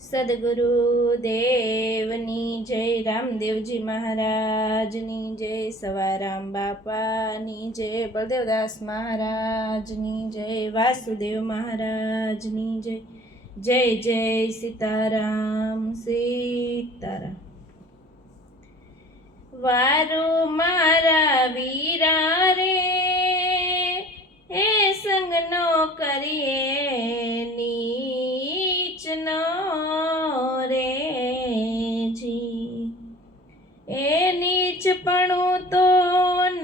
સદગુરુદેવની જય, રામદેવજી મહારાજની જય, સવારામ બાપાની જય, બળદેવદાસ મહારાજની જય, વાસુદેવ મહારાજની જય. જય જય સીતારામ સીતારામ. વારું મારા વીરા રે એ સંગ નો કરીએ નીચનો રે જી. એ નીચપણું તો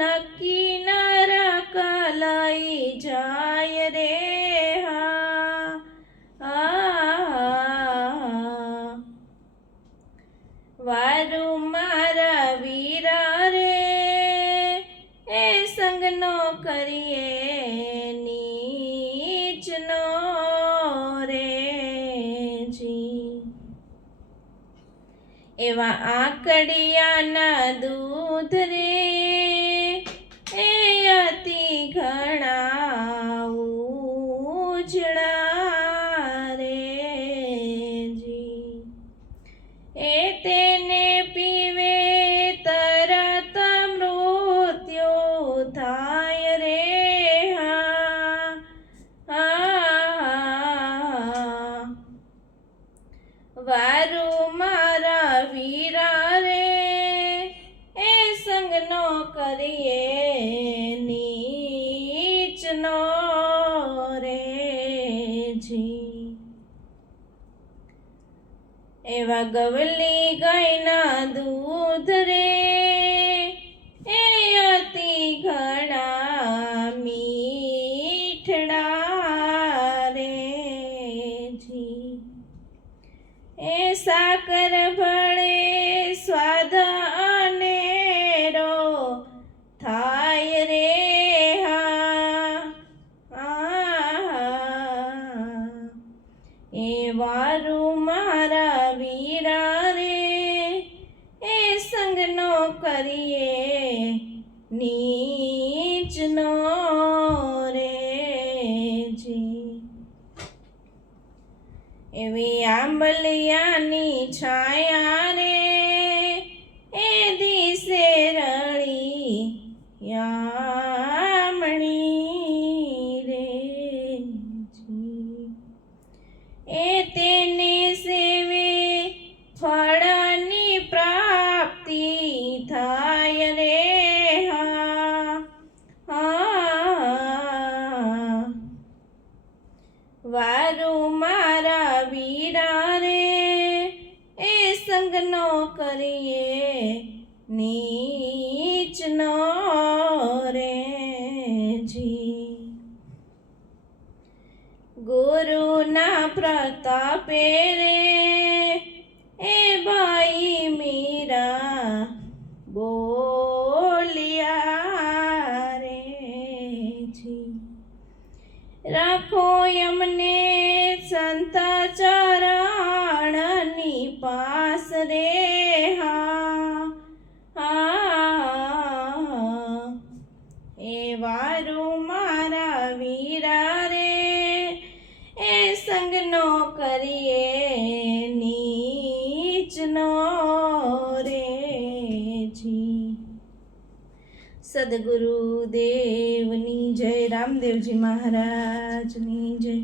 નક્કી નરકા લઈ જાય રે વારું મારા વીરા રે એ સંગ નો કરીએ નીચનો રે જી. એવા આકડિયાના દૂધ રે એ અતિ ઘણા ઉજળા રે જી. એ તેને પીવે તરત મૃત્યુ થાય રે વારું મારા વીરા રે એ સંગ નો કરીએ નીચનો રે જી. એવા ગવલી ગાયના દૂધ રે એ અતિ ઘણા મીઠડા રે જી. એ સાકર ભળે સ્વાદ અનેરો થાય રે એ વારું મારા વીરા રે એ સંગ નો કરીએ નીચનો રે જી. એવી આંબલિયાની છાયા રે એ દિશે રળી યામણી રે જી. એ તેને સેવે ફળની પ્રાપ્તિ થાય રે વારું મારા વીરા રે એ સંગ નો કરીએ નીચનો રે જી. ગુરુના પ્રતાપે રે એ બાઈ મીરા બોલ્યા રે જી. રાખો એમને સંત ચરણની પાસ રે એ વારું મારા વીરા રે એ સંગ નો કરીએ નીચનો રે જી. સદગુરુદેવની જય, રામદેવજી મહારાજની જય.